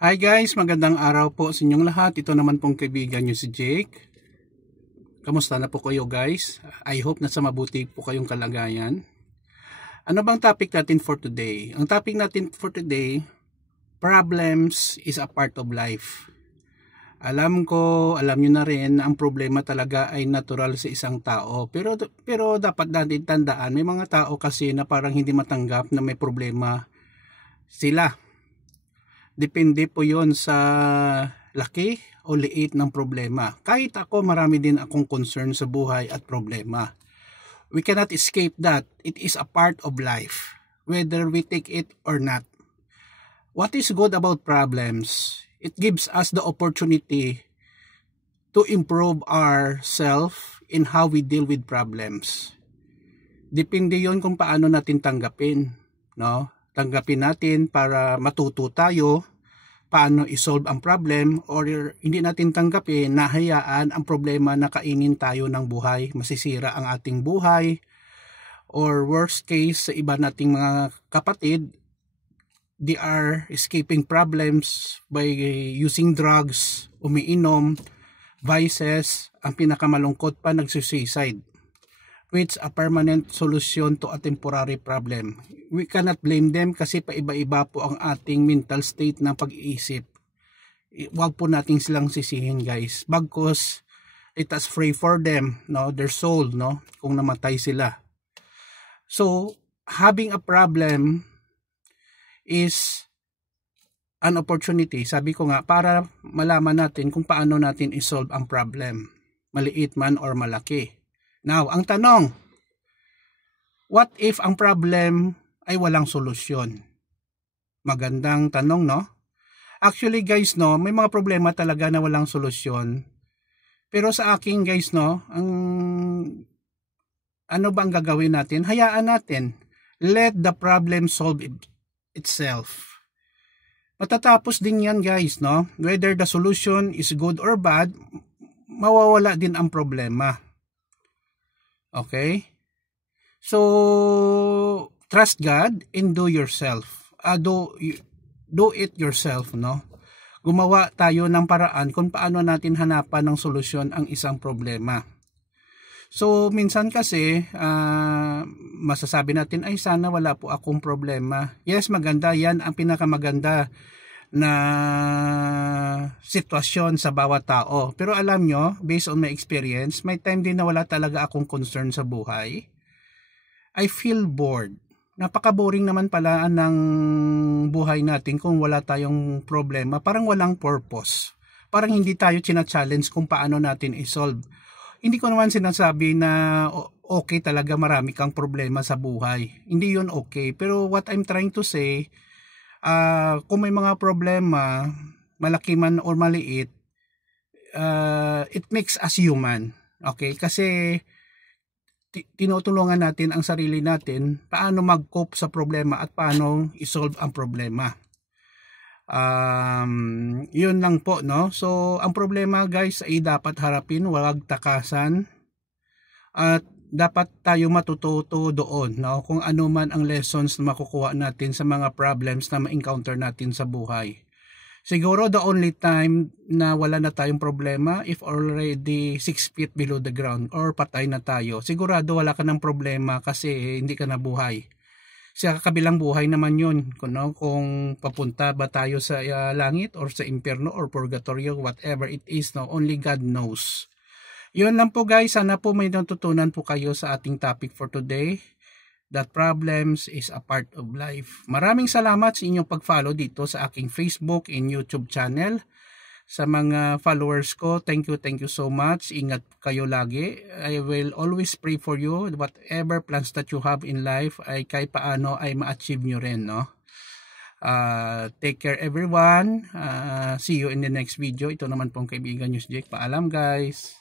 Hi guys, magandang araw po sa inyong lahat. Ito naman pong kaibigan nyo si Jake. Kamusta na po kayo guys? I hope na sa mabuti po kayong kalagayan. Ano bang topic natin for today? Ang topic natin for today, problems is a part of life. Alam nyo na rin na ang problema talaga ay natural sa isang tao. Pero dapat natin tandaan, may mga tao kasi na parang hindi matanggap na may problema sila. Depende po yon sa laki o liit ng problema. Kahit ako, marami din akong concern sa buhay at problema. We cannot escape that. It is a part of life, whether we take it or not. What is good about problems? It gives us the opportunity to improve ourselves in how we deal with problems. Depende yon kung paano natin tanggapin, no? Tanggapin natin para matuto tayo paano isolve ang problem, or hindi natin tanggapin na hayaan ang problema na kainin tayo ng buhay, masisira ang ating buhay, or worst case sa iba nating mga kapatid, they are escaping problems by using drugs, umiinom, vices, ang pinakamalungkot pa nagsusuicide, which a permanent solution to a temporary problem. We cannot blame them kasi paiba-iba po ang ating mental state ng pag-iisip. Huwag po natin silang sisihin guys. Bagkus it is free for them, no, their soul, no, kung namatay sila. So, having a problem is an opportunity, sabi ko nga, para malaman natin kung paano natin isolve ang problem, maliit man or malaki. Now, ang tanong, what if ang problem ay walang solusyon? Magandang tanong, no? Actually guys, no, may mga problema talaga na walang solusyon. Pero sa akin guys, no, ano bang gagawin natin? Hayaan natin. Let the problem solve itself. Matatapos din yan guys, no? Whether the solution is good or bad, mawawala din ang problema. Okay? So, trust God and do yourself. Do it yourself, no? Gumawa tayo ng paraan kung paano natin hanapan ng solusyon ang isang problema. So, minsan kasi, masasabi natin, ay sana wala po akong problema. Yes, maganda. Yan ang pinakamaganda na sitwasyon sa bawat tao. Pero alam nyo, based on my experience, may time din na wala talaga akong concern sa buhay. I feel bored. Napaka-boring naman pala ng buhay natin kung wala tayong problema. Parang walang purpose. Parang hindi tayo china-challenge kung paano natin isolve. Hindi ko naman sinasabi na okay talaga marami kang problema sa buhay. Hindi yun okay. Pero what I'm trying to say, kung may mga problema, malaki man or maliit, it makes us human. Okay? Kasi tinutulungan natin ang sarili natin paano mag-cope sa problema at paano isolve ang problema. Yun lang po, no? So, ang problema guys ay dapat harapin, huwag takasan. At dapat tayo matututo doon, no? Kung ano man ang lessons na makukuha natin sa mga problems na ma-encounter natin sa buhay. Siguro the only time na wala na tayong problema if already 6 feet below the ground or patay na tayo. Sigurado wala ka ng problema kasi hindi ka nabuhay. Sa kabilang buhay naman yun, no? Kung papunta ba tayo sa langit or sa impyerno or purgatorio, whatever it is, no? Only God knows. Yun lang po guys, sana po may natutunan po kayo sa ating topic for today, that problems is a part of life. Maraming salamat sa inyong pag-follow dito sa aking Facebook and YouTube channel. Sa mga followers ko, thank you so much. Ingat kayo lagi. I will always pray for you. Whatever plans that you have in life ay kahit paano ay ma-achieve nyo rin, no? Take care everyone. See you in the next video. Ito naman pong kaibigan nyo si Jake. Paalam guys.